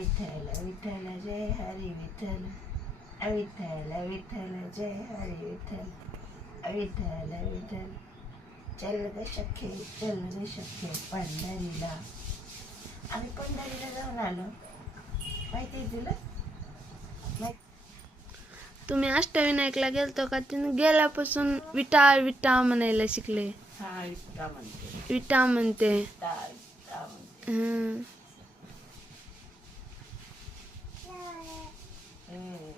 विठ्ठल विठ्ठल जय हरी विठ्ठल. विठ्ठल विठ्ठल जय हरी विठ्ठल. विठ्ठल विठ्ठल. चल ग शखे चल ग शखे पंढरीला. आम्ही पंढरीला जाऊन आलो. माहिती आहे तुला? माहिती तुम्ही अष्टविनायकला गेलतो का? तिने गेल्यापासून विटा विटा म्हणायला शिकले. हा विटा म्हणते इतका इतका म्हणते हं. हम्म.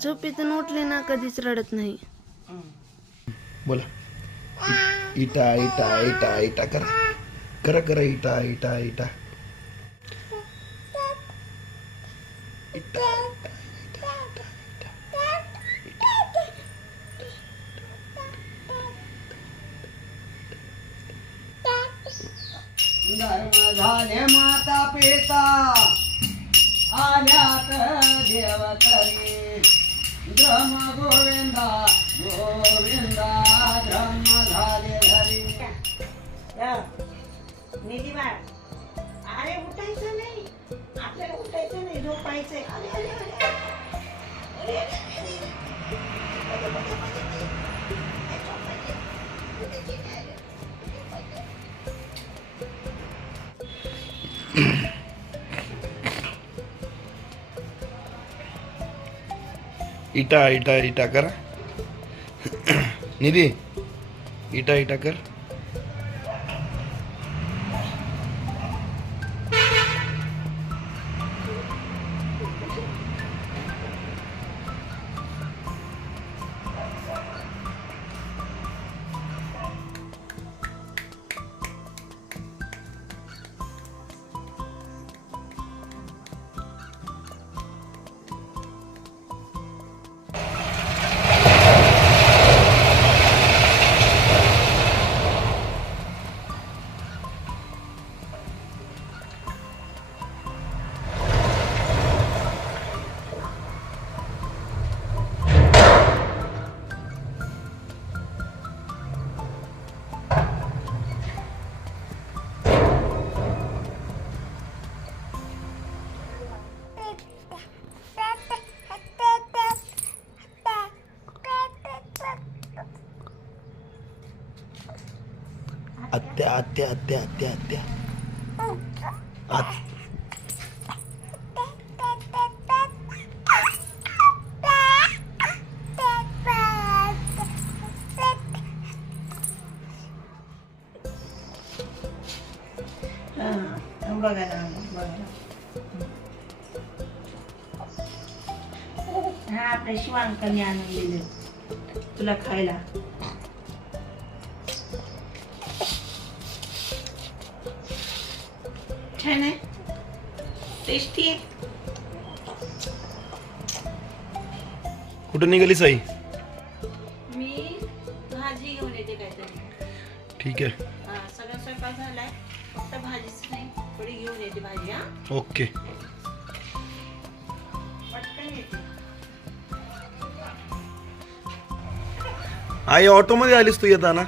झोपेतून उठले ना कधीच रडत नाही. बोला. इ- इटा इटा इटा इटा करा. करा करा इटा इटा इटा. इटा धर्म झाले माता पिता आल्यात देव करी धर्म गोविंदा गोविंदा धर्म झाले हरी या. अरे उठायचं नाही. आपल्याला उठायचं नाही. झोपायचंय. अरे, अरे, अरे. इटा इटा इटा करा निधी इटा इटा कर आत्या आत्या आत्या आत्या आत्या. बघायला बघायला बघा ना हा आपल्या शिवांकाने आणून दिले. तुला खायला. छान आहे. टेस्टी आहे. कुठं निघाली साई? मी भाजी घेऊन येते काहीतरी. ठीक आहे. हा सगळा स्वयंपाक झालाय. फक्त भाजीच नाही थोडी घेऊन येते भाजी हा. ओके. पटकन येते. आई ऑटोमध्ये आलीस तू येताना.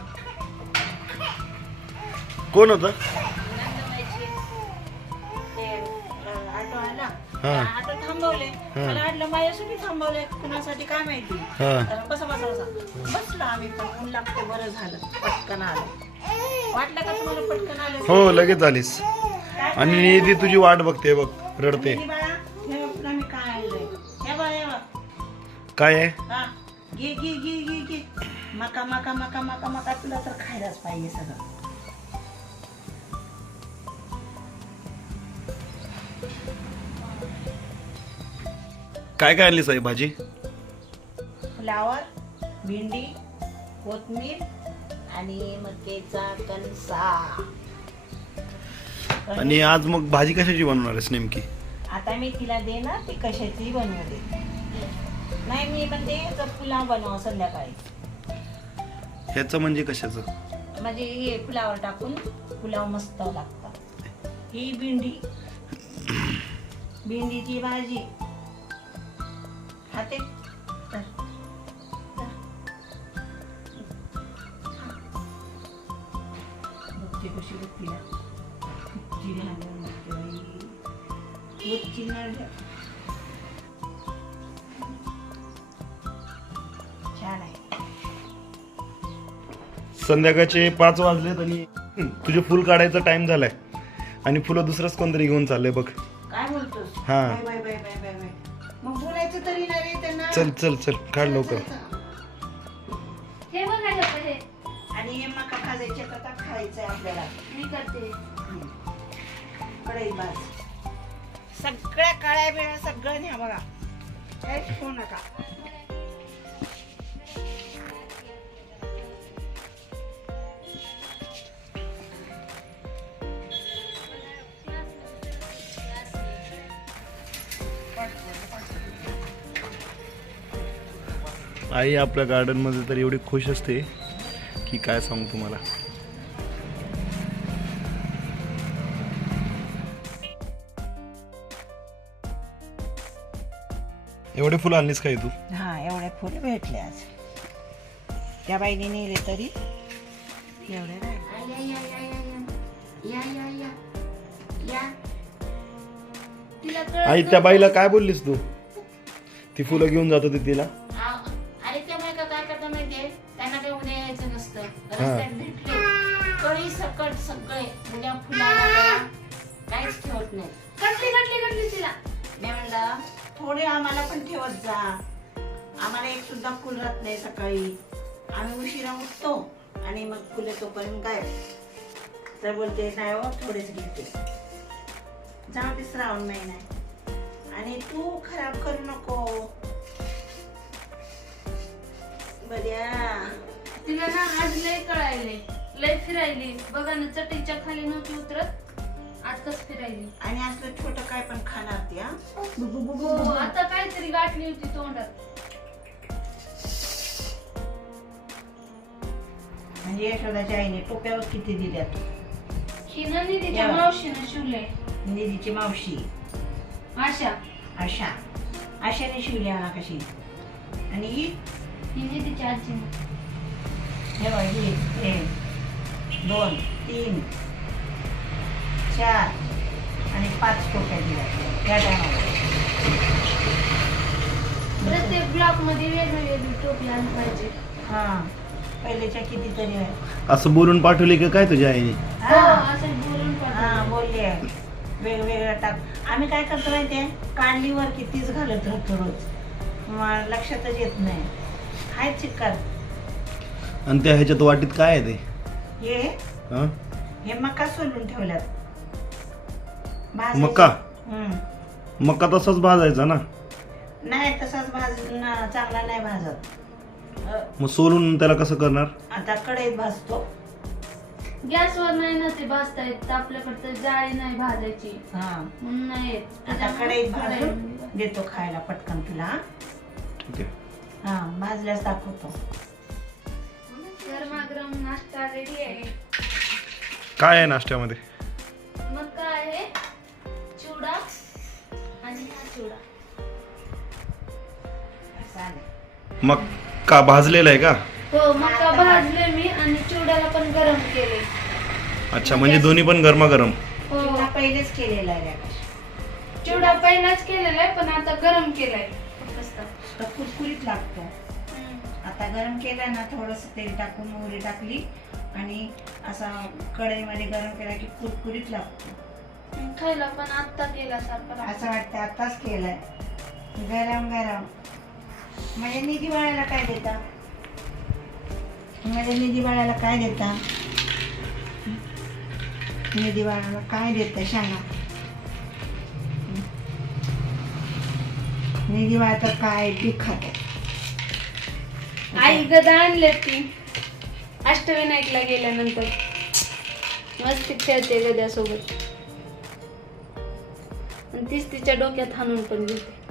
कोण होतं? हा. ऑटो थांबवले. मला वाटलं माझ्यासाठी थांबवले. कुणासाठी काय माहिती? हा. तर बसा बसा बसा. बसलो आम्ही पण. ऊन लागते बरं झालं. पटकन आलं. वाटलं का तुम्हाला पटकन आलं? हो लगेच आलीस आणि निधी तुझी वाट बघते बघ. रडते. किती बाळा हे बघ तुला मी काय आणलंय. हे बघ हे बघ. काय आहे? हा. घे घे घे घे घे. मका मका मका मका मका तुला तर खायलाच पाहिजे सगळं. काय काय आणलीस आई भाजी? फ्लावर भेंडी कोथमीर आणि मकेचा कणसा. आणि आज मग भाजी कशाची बनवणार आहेस नेमकी? आता मी तिला दे ना ती कशाची बनवते नाही मी म्हणते याचा पुलाव बनवा संध्याकाळी. ह्याचं म्हणजे कशाचं? म्हणजे हे फुलावर टाकून पुलाव मस्त लागतात. ही भेंडी. भेंडीची भाजी. खाते तर. तर. बघते कशी किती लहान बघते. छान आहे संध्याकाळचे पाच वाजलेत आणि तुझे फुल काढायचा टाइम झालाय आणि फुलं दुसरंच कोणतरी घेऊन चाललंय बघ काय बोलतोस हा. चल चल चल काढ लवकर. हे बघा हे हे. आणि हे मका भाजायचे आता खायचंय आपल्याला. मी करते. कढई भाज सगळ्या काळ्या बिळ्या सगळं न्या बघा. काहीच ठेवू नका. आई आपल्या गार्डनमध्ये तर एवढी खुश असते की काय सांगू तुम्हाला? एवढे फुलं आणलीस काय तू हा एवढे फुलं भेटले आज. त्या बाईने नेले तरी. एवढे आई त्या बाईला काय बोललीस तू? ती फुलं घेऊन जात होती तिला? त्याला काहीच ठेवत नाही. कटली कटली कटली तिला? मी म्हणलं थोडे आम्हाला पण ठेवत जा. आम्हाला एक सुद्धा फुल राहत नाही सकाळी. आम्ही उशिरा उठतो आणि मग फुले तोपर्यंत काय? तर बोलते नाही हो थोडेच घेते. जाऊ ते श्रावण महिना. आणि तू खराब करू नको. बद्या तिला ना आज लय कळायले लय फिरायली. बघा ना चटीच्या खाली नव्हती उतरत. कस फिरायली. आणि असलं छोटं काय पण खाणार ती हा? हो आता काहीतरी गाठली होती तोंडात. म्हणजे यशोदाच्या आईने टोप्यावर किती दिल्यात? ही ना निधीच्या या. मावशीनं शिवले. निधीची मावशी. आशा. आशा. आशाने शिवली आणा कशी? आणि ही? ही निधीच्या आजीनं. हे बघ ही एक दोन तीन चार आणि पाच टोप्या दिल्या. त्या टायमाला प्रत्येक ब्लॉकमध्ये वेगवेगळी टोपी आणली पाहिजे. हा पहिलेच्या कितीतरी आहे. असं बोलून पाठवली का काय तुझ्या आईने? हो. हा असं बोलून हा पाठवलं. बोलले वेगवेगळं टाक. आम्ही काय करतो माहितीये? कांडलीवर कितीच घालत राहतो रोज. लक्षातच येत नाही. हाय चिक्कार. आणि त्या ह्याच्यात वाटीत काय आहे ते? हे हं? हे मका सोलून ठेवल्यात भाजायचे. मका? हम्म. मका तसाच भाजायचा ना नाही तसाच भाज न- चांगला नाही भाजत अ, मग सोलून त्याला कसं करणार आता कढईत भाजतो गॅसवर नाही ना ते भाजता येत आपल्याकडे जाळी नाही भाजायची हा म्हणून नाही येत आता कढईत भाजून. देतो खायला पटकन तुला हा? ठीक आहे हा भाजल्यास दाखवतो नाश्ता रेडी आहे. काय आहे नाश्त्यामध्ये? मग काय आहे? चिवडा आणि हा चिवडा चालेल मग का भाजलेला आहे का? हो मका भाजले मी आणि चिवड्याला पण गरम केले. अच्छा म्हणजे दोन्ही पण गरमागरम. हो. चिवडा पहिलेच केलेला आहे आकाश. चिवडा पहिलाच केलेला आहे पण आता गरम केलाय. मस्त. तर कुरकुरीत लागतो. आता गरम केला ना थोडस तेल टाकून मोहरी टाकली आणि असा कढईमध्ये गरम केला की कुरकुरीत लागतो. खायला पण आत्ता केला सारखा असं वाटतं आताच केलंय. गरम गरम. म्हणजे निधी बाळाला काय देता? म्हणजे निधी बाळाला काय देता? निधी बाळाला काय देता सांगा निधी बाळा तर काय बी खातो. आई गदा आणले ती. अष्टविनायकला गेल्यानंतर. मस्त खेळते गद्यासोबत आणि तीच तिच्या डोक्यात हाणून पण घेते.